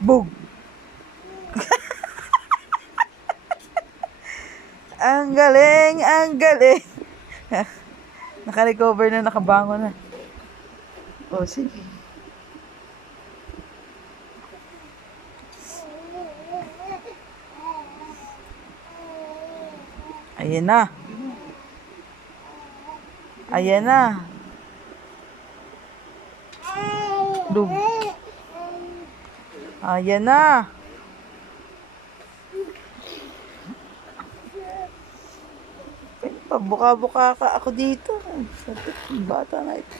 Bug! Ang galing! Ang galing! Naka-recover na, nakabango na. O, sige. Ayan na. Ayan na. Dug. Ayan na. Pabuka-buka ka ako dito. Bata na ito.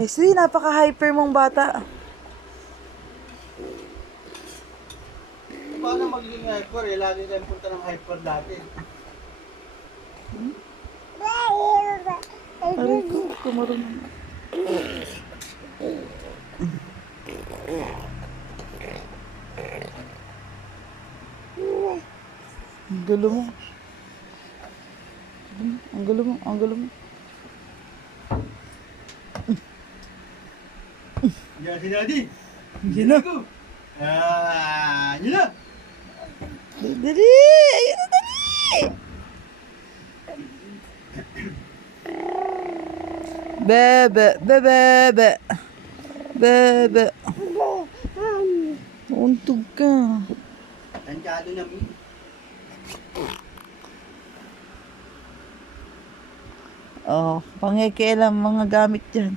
Eh, sige, napaka-hyper mong bata. Paano magiging hyper? Eh, lagi tayong punta ng hyper dati. Aray ko, kumarunong. Ang gulo mo. Ang gulo mo, ang gulo mo. Yan si Daddy. Yan na. Yan na. Dali! Ayun na, dali! Bebe, bebe, bebe. Untog ka. Tansyado na mi. Oh, pangikialam mga gamit dyan.